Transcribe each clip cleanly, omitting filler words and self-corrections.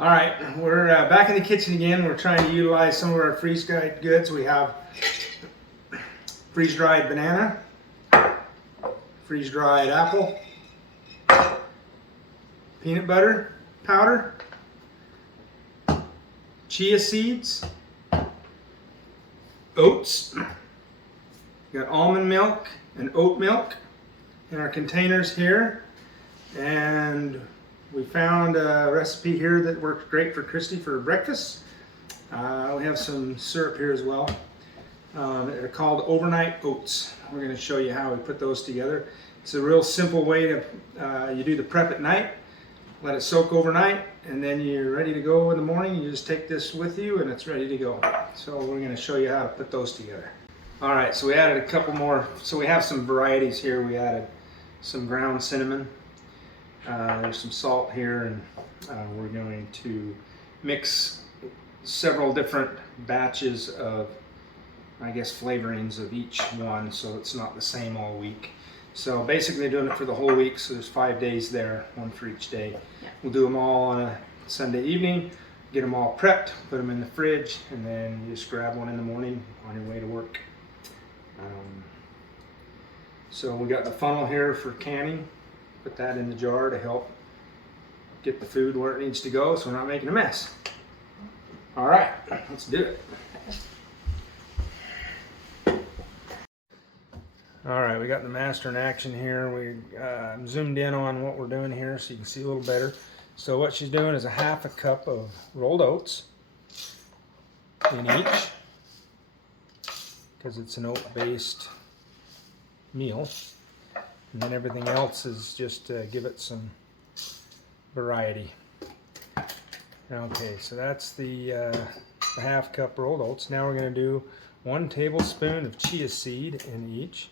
All right, we're back in the kitchen again. We're trying to utilize some of our freeze-dried goods. We have freeze-dried banana, freeze-dried apple, peanut butter powder, chia seeds, oats. We got almond milk and oat milk in our containers here, and we found a recipe here that works great for Christy for breakfast. We have some syrup here as well. They're called overnight oats. We're going to show you how we put those together. It's a real simple way to, you do the prep at night, let it soak overnight, and then you're ready to go in the morning. You just take this with you and it's ready to go. So we're going to show you how to put those together. All right, so we added a couple more. So we have some varieties here. We added some ground cinnamon. There's some salt here, and we're going to mix several different batches of, I guess, flavorings of each one, so it's not the same all week. So basically doing it for the whole week, so there's 5 days there, one for each day. Yeah. We'll do them all on a Sunday evening, get them all prepped, put them in the fridge, and then you just grab one in the morning on your way to work. So we got the funnel here for canning. Put that in the jar to help get the food where it needs to go so we're not making a mess. All right, let's do it. All right, we got the master in action here. We zoomed in on what we're doing here so you can see a little better. So what she's doing is a half a cup of rolled oats in each, because it's an oat-based meal. And then everything else is just to give it some variety. Okay, so that's the half cup rolled oats. Now we're going to do 1 tablespoon of chia seed in each.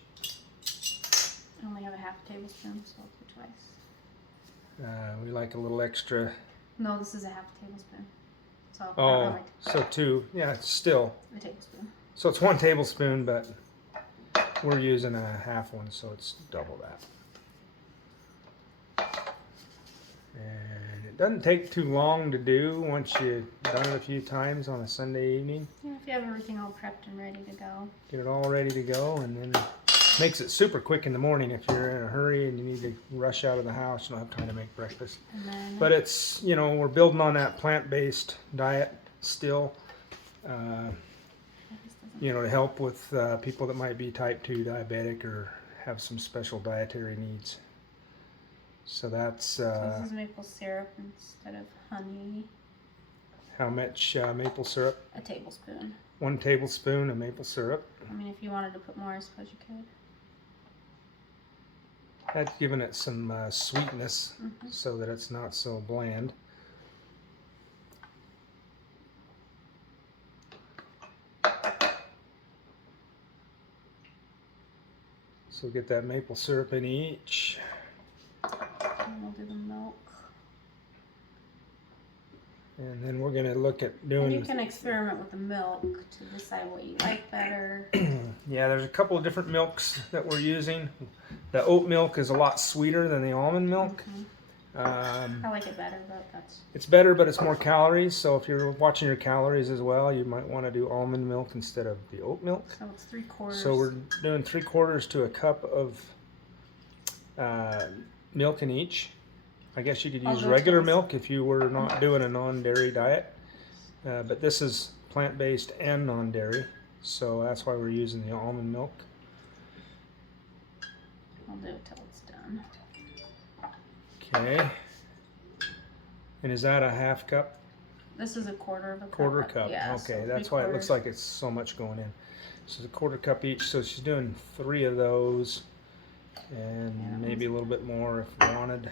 I only have a half tablespoon, so I'll do twice. We like a little extra. No, this is a half tablespoon. So oh, so 2. Yeah, it's still a tablespoon. So it's 1 tablespoon, but we're using a half one, so it's double that. And it doesn't take too long to do once you've done it a few times on a Sunday evening. Yeah, if you have everything all prepped and ready to go. Get it all ready to go, and then makes it super quick in the morning if you're in a hurry and you need to rush out of the house. You don't have time to make breakfast. But it's, you know, we're building on that plant-based diet still. You know, to help with people that might be type 2 diabetic or have some special dietary needs. So that's... so this is maple syrup instead of honey. How much maple syrup? A tablespoon. 1 tablespoon of maple syrup. I mean, if you wanted to put more, I suppose you could. That's giving it some sweetness so that it's not so bland. So get that maple syrup in each. And we'll do the milk. And then we're going to look at doing... And you can experiment with the milk to decide what you like better. Yeah, there's a couple of different milks that we're using. The oat milk is a lot sweeter than the almond milk. I like it better, but that's... It's better, but it's more calories. So if you're watching your calories as well, you might want to do almond milk instead of the oat milk. So it's 3/4. So we're doing 3/4 to a cup of milk in each. I guess you could use regular milk if you were not doing a non-dairy diet. But this is plant-based and non-dairy. So that's why we're using the almond milk. I'll do it till it's done. Okay. And is that a half cup? This is a 1/4 of a cup. 1/4 cup. Yeah, Okay, so that's why it looks like it's so much going in. So it's a 1/4 cup each. So she's doing 3 of those, and maybe a little bit more if we wanted.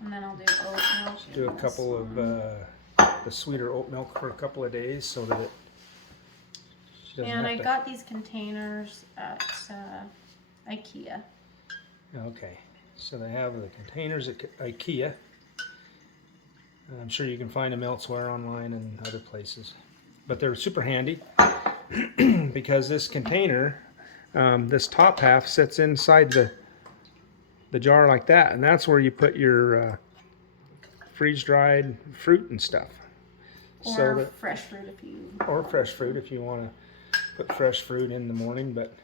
And then I'll do oat milk. Do a couple of the sweeter oat milk for a couple of days so that she doesn't And have I to... got these containers at IKEA. Okay, so they have the containers at IKEA. I'm sure you can find them elsewhere online and other places. But they're super handy because this container, this top half sits inside the jar like that, and that's where you put your freeze-dried fruit and stuff. Or fresh fruit if you... Or fresh fruit if you want to put fresh fruit in the morning. But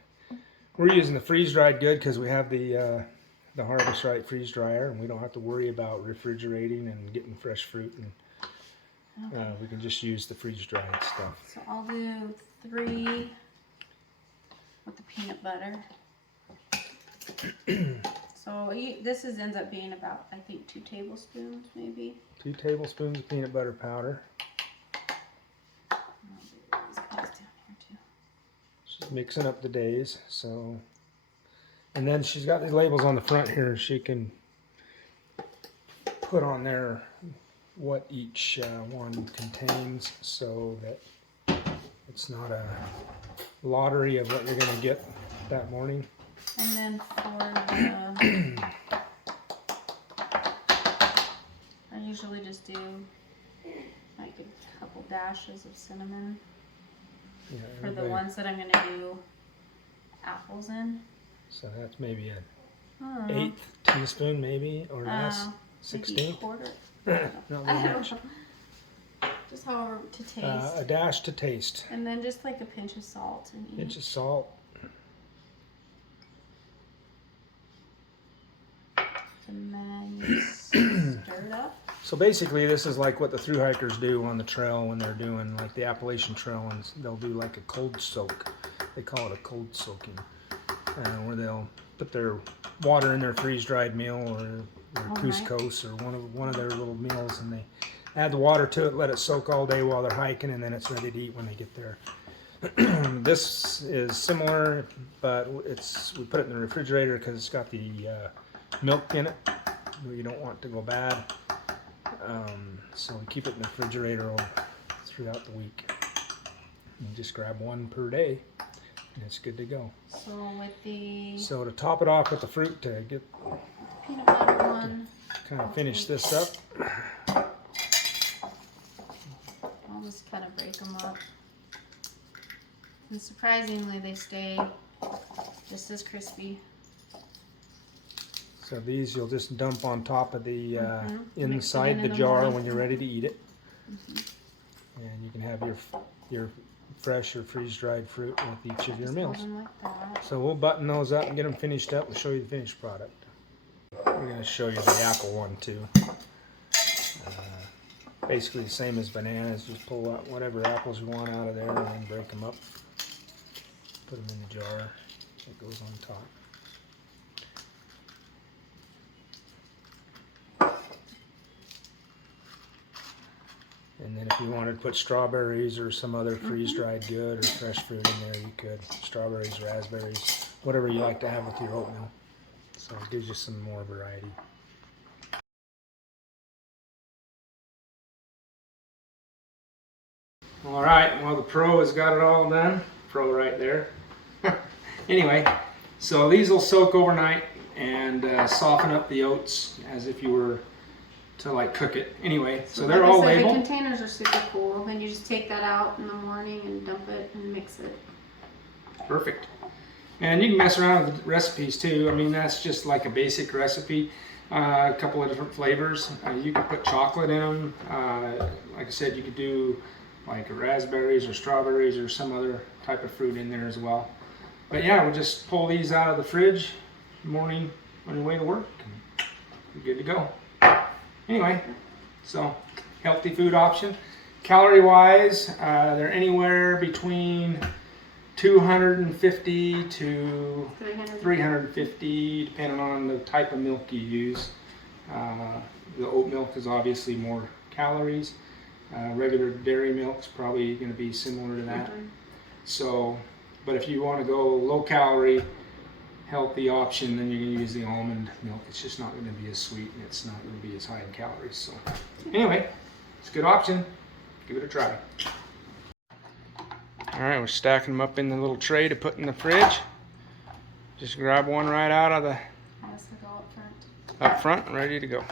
we're using the freeze-dried good because we have the harvestright freeze dryer, and we don't have to worry about refrigerating and getting fresh fruit. And we can just use the freeze-dried stuff. So I'll do 3 with the peanut butter. So this ends up being about, I think, 2 tablespoons maybe. 2 tablespoons of peanut butter powder. I'll do these guys down here too. She's mixing up the days, so. And then she's got these labels on the front here. She can put on there what each one contains, so that it's not a lottery of what you're going to get that morning. And then for the, I usually just do like a couple dashes of cinnamon for the ones that I'm going to do apples in. So that's maybe an 1/8 teaspoon, maybe, or less. 16th. Quarter. Not very much. Just however to taste. A dash to taste. And then just like a pinch of salt. Pinch of salt. And then you stir it up. So basically this is like what the thru hikers do on the trail when they're doing like the Appalachian Trail, and they'll do like a cold soak. They call it a cold soaking, where they'll put their water in their freeze-dried meal or couscous or one of their little meals, and they add the water to it, let it soak all day while they're hiking, and then it's ready to eat when they get there. This is similar, but we put it in the refrigerator because it's got the milk in it. You don't want it to go bad, so we keep it in the refrigerator throughout the week. You just grab 1 per day, and it's good to go. So to top it off with the fruit, to get peanut butter one, kind of finish this up. I'll just kind of break them up. And surprisingly, they stay just as crispy. So these you'll just dump on top of the inside the jar when you're ready to eat it. And you can have your fresh or freeze-dried fruit with each of your meals. Like so we'll button those up and get them finished up and show you the finished product. We're going to show you the apple one too. Basically the same as bananas, just pull out whatever apples you want out of there and then break them up. Put them in the jar that goes on top. And then if you wanted to put strawberries or some other freeze-dried good or fresh fruit in there, you could. Strawberries, raspberries, whatever you like to have with your oatmeal. So it gives you some more variety. All right, well the pro has got it all done. Pro right there. Anyway, so these will soak overnight and soften up the oats as if you were to like cook it. Anyway, so they're all labeled. The containers are super cool. Then you just take that out in the morning and dump it and mix it. Perfect. And you can mess around with the recipes too. I mean, that's just like a basic recipe. A couple of different flavors. You could put chocolate in them. Like I said, you could do like raspberries or strawberries or some other type of fruit in there as well. But yeah, we'll just pull these out of the fridge morning on your way to work and you're good to go. Anyway, so healthy food option. Calorie wise, they're anywhere between 250 to 350 depending on the type of milk you use. The oat milk is obviously more calories. Regular dairy milk is probably going to be similar to that. So, but if you want to go low calorie, healthy option, then you're going to use the almond milk. It's just not going to be as sweet and it's not going to be as high in calories. So anyway, it's a good option. Give it a try. All right, we're stacking them up in the little tray to put in the fridge. Just grab one right out of the up front, ready to go.